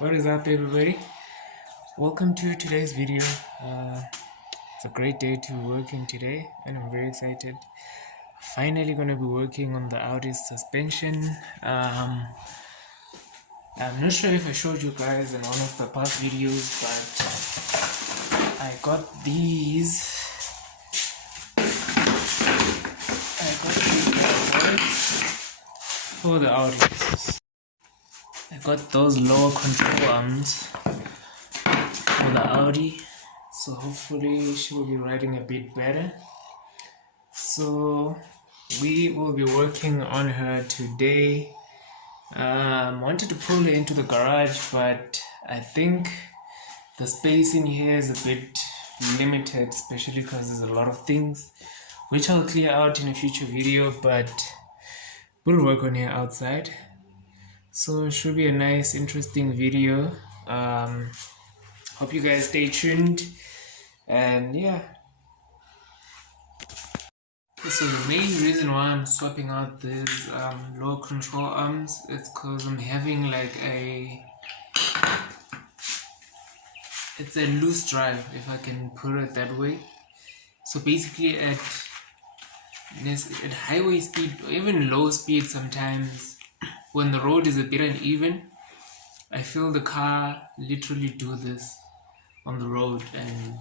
What is up, everybody? Welcome to today's video. It's a great day to work in today, and I'm very excited. Finally, gonna be working on the Audi suspension. I'm not sure if I showed you guys in one of the past videos, but I got these. For the Audi. I got those lower control arms for the Audi, so hopefully she will be riding a bit better. So we will be working on her today. Wanted to pull her into the garage, but I think the space in here is a bit limited, especially because there's a lot of things which I'll clear out in a future video, but we'll work on her outside. So it should be a nice, interesting video. Hope you guys stay tuned, and yeah. So the main reason why I'm swapping out these low control arms is because I'm having like it's a loose drive, if I can put it that way. So basically at highway speed or even low speed, sometimes when the road is a bit uneven, I feel the car literally do this on the road, and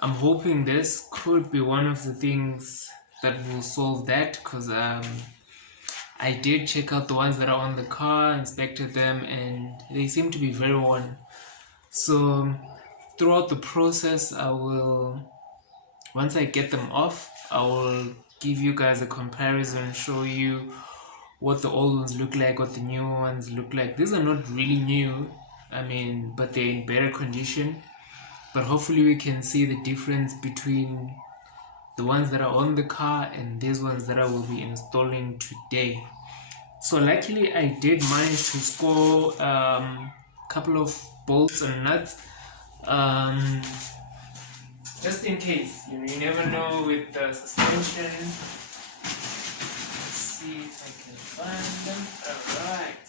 I'm hoping this could be one of the things that will solve that, because I did check out the ones that are on the car, inspected them, and they seem to be very worn. So throughout the process, once I get them off, I will give you guys a comparison, show you what the old ones look like, what the new ones look like. These are not really new, but they're in better condition. But hopefully we can see the difference between the ones that are on the car and these ones that I will be installing today. So luckily I did manage to score a couple of bolts and nuts, just in case. You never know with the suspension. Let's see if I can find them. Alright.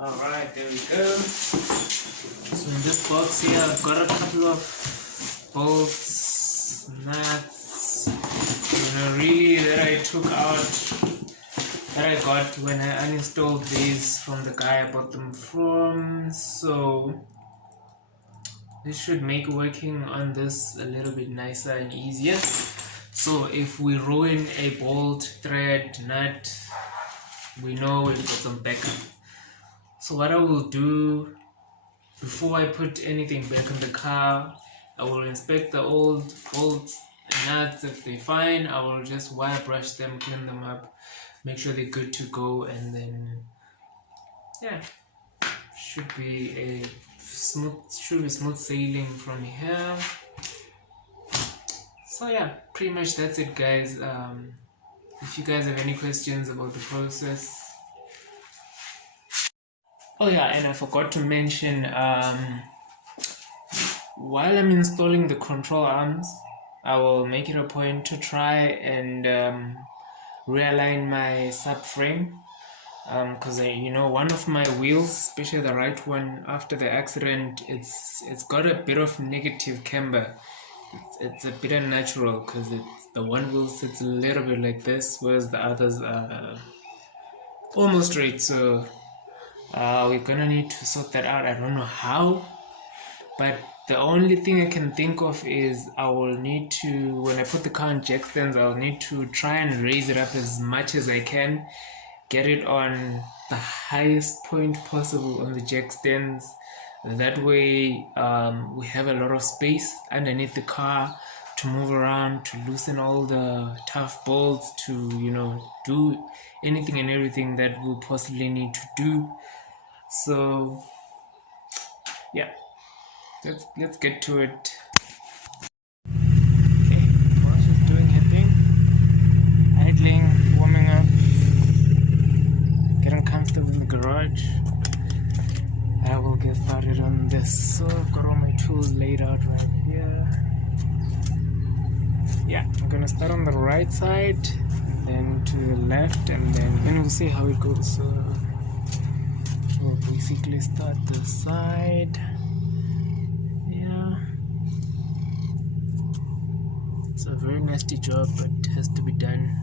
Alright, there we go. So in this box here, I've got a couple of bolts, nuts, really that I took out, that I got when I uninstalled these from the guy I bought them from. So this should make working on this a little bit nicer and easier. So if we ruin a bolt, thread, nut, we know we've got some backup. So what I will do, before I put anything back in the car, I will inspect the old bolts and nuts. If they're fine, I will just wire brush them, clean them up, make sure they're good to go, and then yeah, should be smooth sailing from here. So yeah, pretty much that's it, guys. If you guys have any questions about the process. Oh yeah, and I forgot to mention, while I'm installing the control arms, I will make it a point to try and realign my subframe, because one of my wheels, especially the right one, after the accident, it's got a bit of negative camber. It's a bit unnatural because the one wheel sits a little bit like this, whereas the others are almost straight. So we're gonna need to sort that out. I don't know how, but the only thing I can think of is I will need to, when I put the car on jack stands, I'll need to try and raise it up as much as I can, get it on the highest point possible on the jack stands. That way we have a lot of space underneath the car to move around, to loosen all the tough bolts, to do anything and everything that we'll possibly need to do. So yeah, let's get to it. Okay, while she's doing her thing, idling, warming up, getting comfortable in the garage, I will get started on this. So I've got all my tools laid out right here. Yeah, I'm gonna start on the right side, then to the left, and then we'll see how it goes. So we'll basically start the side. Yeah, it's a very nasty job, but it has to be done.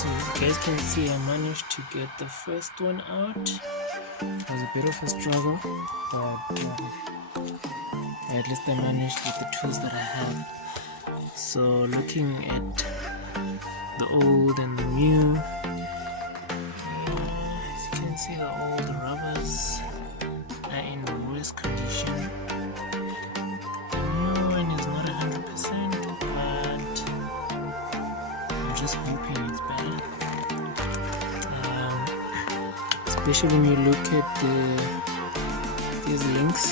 So as you guys can see, I managed to get the first one out. It was a bit of a struggle, but at least I managed with the tools that I have. So looking at the old and the new, as you can see, the old rubbers are in worse condition. The new one is not 100%, but I'm just hoping it's better. Especially when you look at these links,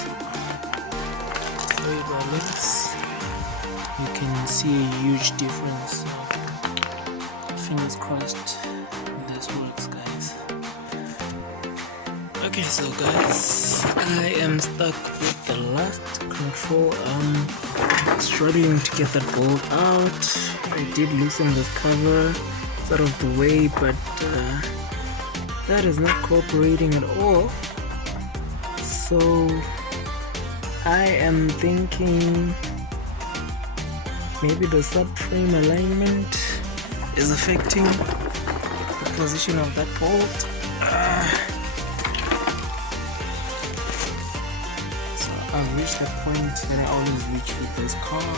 you can see a huge difference. So fingers crossed this works, guys. Okay, so guys, I am stuck with the last control. I'm struggling to get that bolt out. I did loosen this cover, it's out of the way, but that is not cooperating at all. So I am thinking maybe the subframe alignment is affecting the position of that bolt. So I've reached that point that I always reach with this car.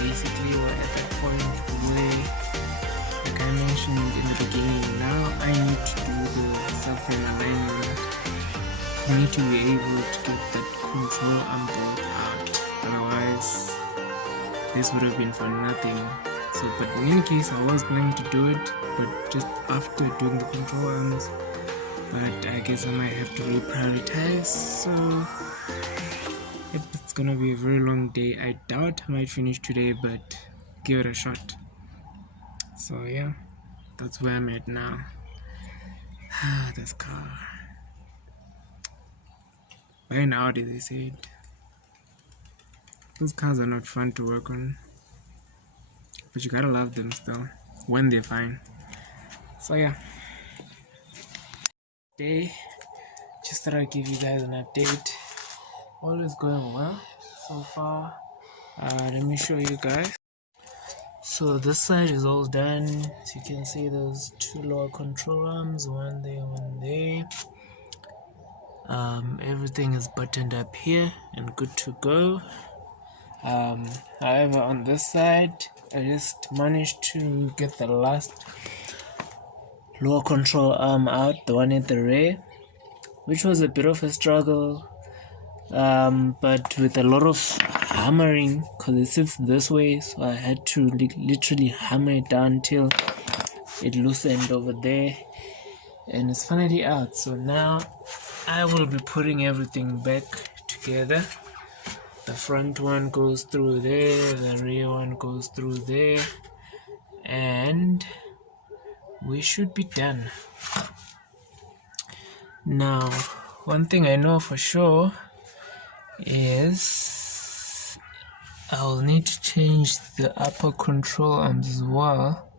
Basically, we're at that point where, like I mentioned in the beginning, now I need to do the subframe alignment. I need to be able to get that control arm bolt out. Otherwise, this would have been for nothing. So, but in any case, I was planning to do it, but just after doing the control arms. But I guess I might have to reprioritize. So it's gonna be a very long day. I doubt I might finish today, but give it a shot. So yeah, that's where I'm at now. This car. By an Audi, they said. Those cars are not fun to work on, but you gotta love them still when they're fine. So yeah, day, just thought I'd give you guys an update. All is going well so far. Let me show you guys. So this side is all done. As you can see, there's two lower control arms, one there, one there. Everything is buttoned up here and good to go. However, on this side, I just managed to get the last lower control arm out, the one at the rear, which was a bit of a struggle, but with a lot of hammering, because it sits this way, so I had to literally hammer it down till it loosened over there, and it's finally out. So now I will be putting everything back together. The front one goes through there, the rear one goes through there, and we should be done. Now, one thing I know for sure is I'll need to change the upper control arms as well.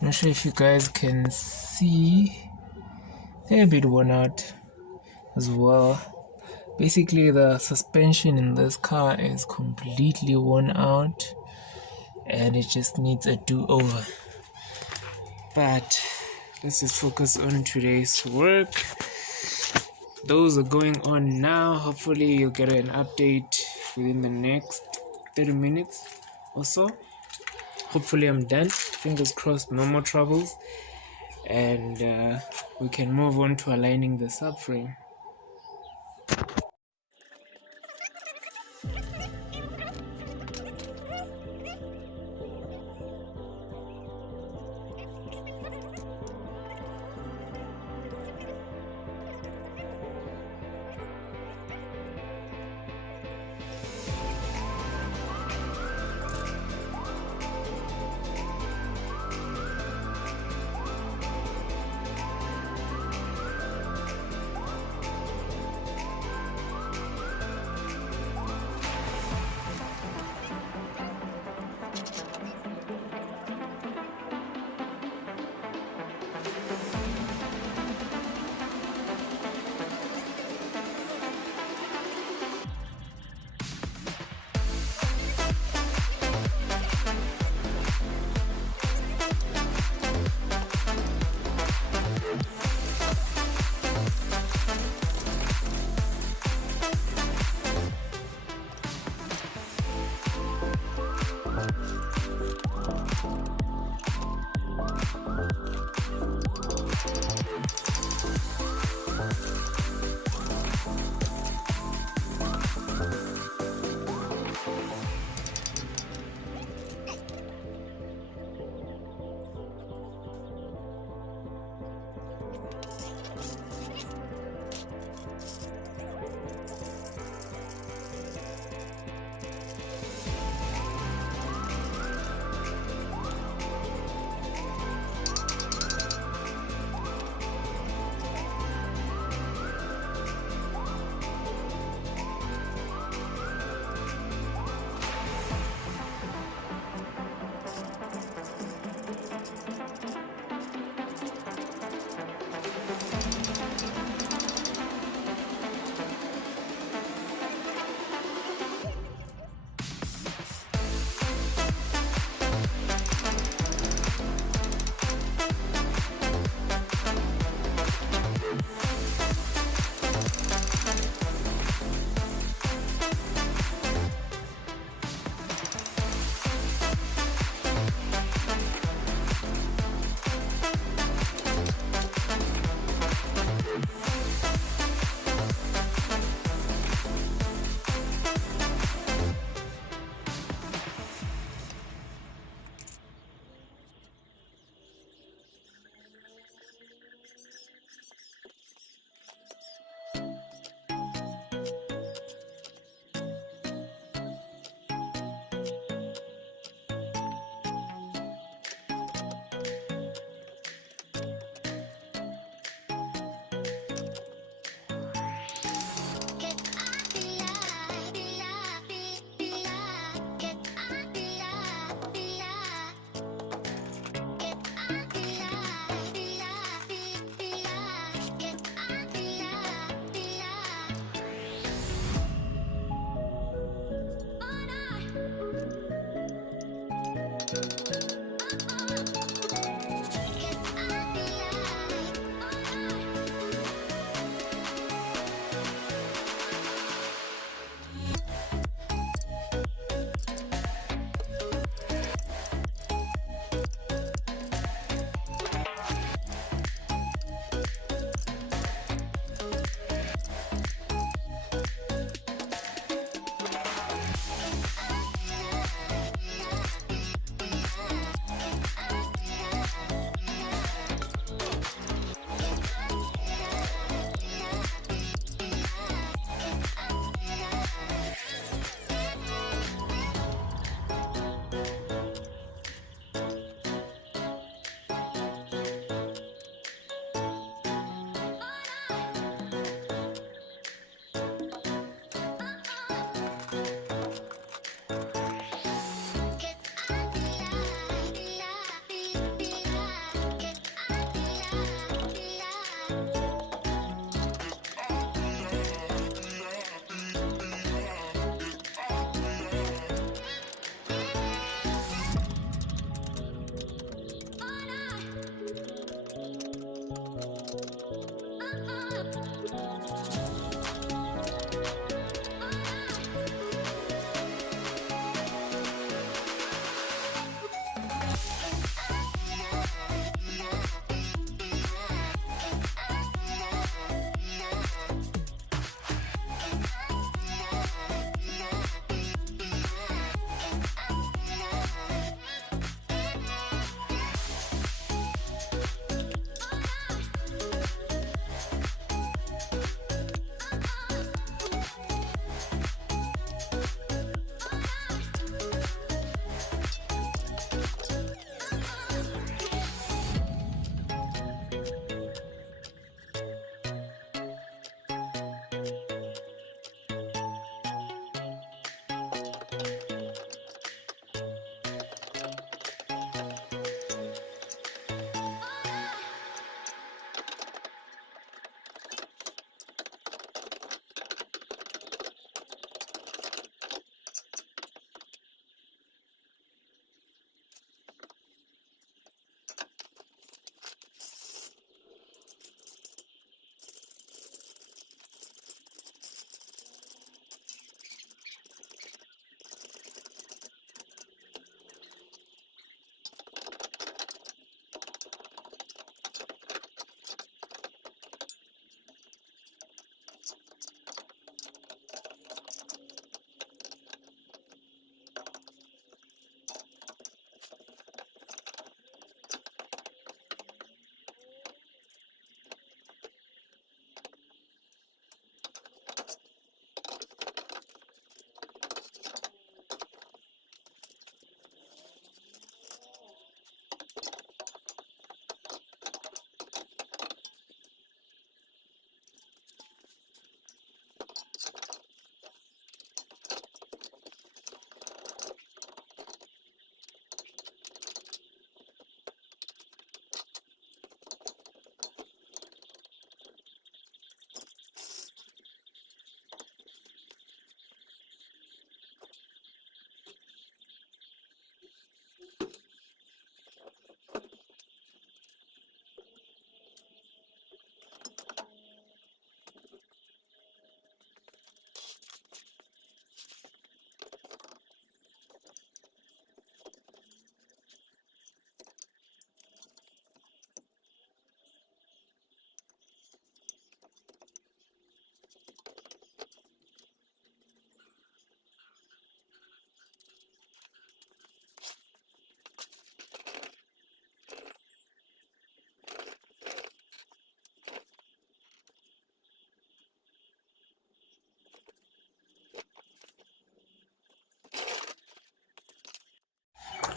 I'm not sure if you guys can see, they're a bit worn out as well. Basically, the suspension in this car is completely worn out and it just needs a do-over. But let's just focus on today's work. Those are going on now. Hopefully you'll get an update within the next 30 minutes or so. Hopefully I'm done. Fingers crossed, no more troubles. And we can move on to aligning the subframe.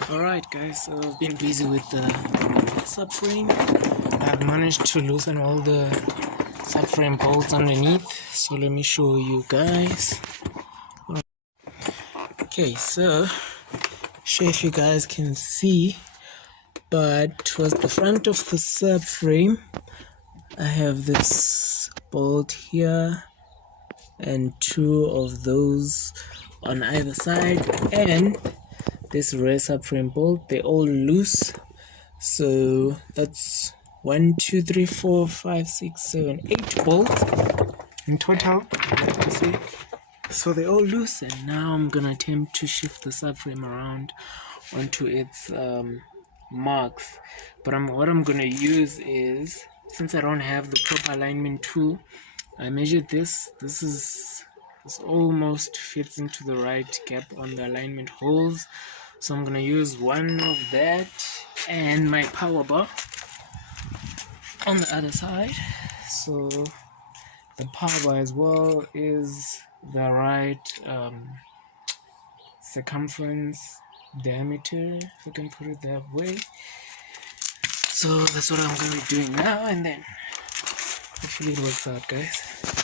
Alright guys, so I've been busy with the subframe. I've managed to loosen all the subframe bolts underneath, so let me show you guys. Okay, so sure if you guys can see, but towards the front of the subframe I have this bolt here and two of those on either side, and this rear subframe bolt, they're all loose. So that's 1 2 3 4 5 6 7 8 bolts in total, let me see. So they're all loose, and now I'm gonna attempt to shift the subframe around onto its marks. But what I'm gonna use is, since I don't have the proper alignment tool, I measured this. This almost fits into the right gap on the alignment holes. So I'm gonna use one of that and my power bar on the other side. So the power bar as well is the right circumference, diameter, if I can put it that way. So that's what I'm gonna be doing now, and then hopefully it works out, guys.